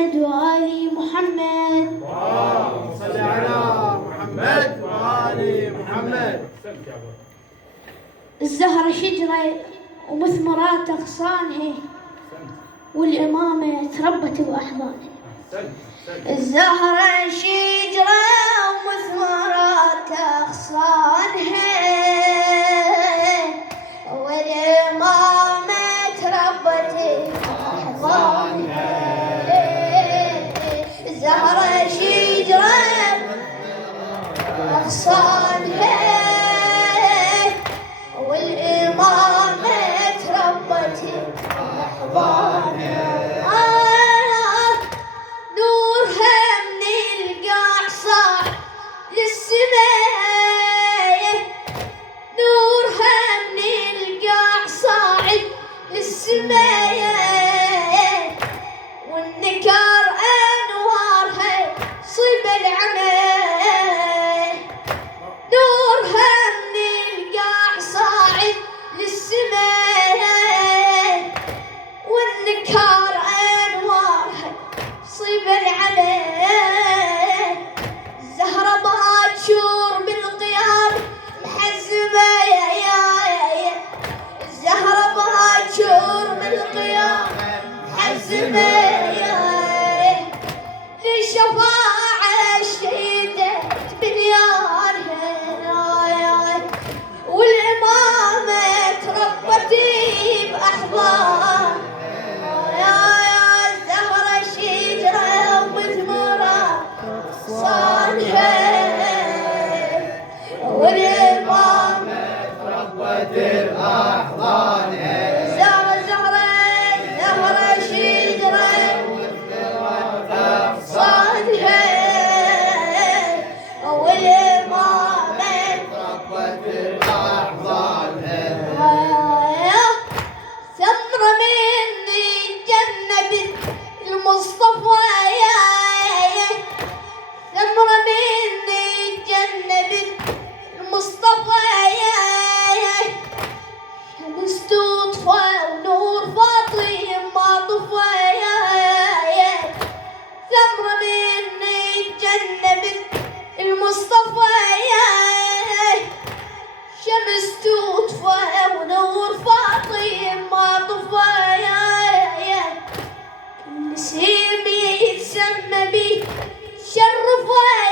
محمد وآل محمد. اللهم صل على محمد وآل محمد. الزهرة شجرة ومثمرات أغصانها، والإمامة تربت بأحضانها. الزهرة شجرة ومثمرات أغصانها، والإمامة تربت بأحضانها. الزهرة شجرة أغصانها، والإمامة تربت بأحضانها. نورها من القاع صاع للسماء، نورها من القاع صاعد للسماء، والنكار أنوارها صيب العمى. نورها من القاع صاعد للسماء، والنكار أنوارها صيب العمى. الزهرة باكر بالقيام محزمة، الزهرة باكر بالقيام محزمة، للشفاعة شهدت بنيانها، والإمامة تربت بأحضانها. الزهرة شجرة ومثمرة أغصانها، والإمامة تربت بأحضانها. الزهرة شجرة ومثمرات أغصانها، والإمامة تربت بأحضانها. ثمرة من الجنة بنت المصطفى، ثمرة من الجنة بنت المصطفى، شمس تطفى ونور فاطمة طفى. ثمرة من الجنة بنت المصطفى، شمس تطفى ونور فاطمة طفى. النسيم يتسمى بيه شرفه،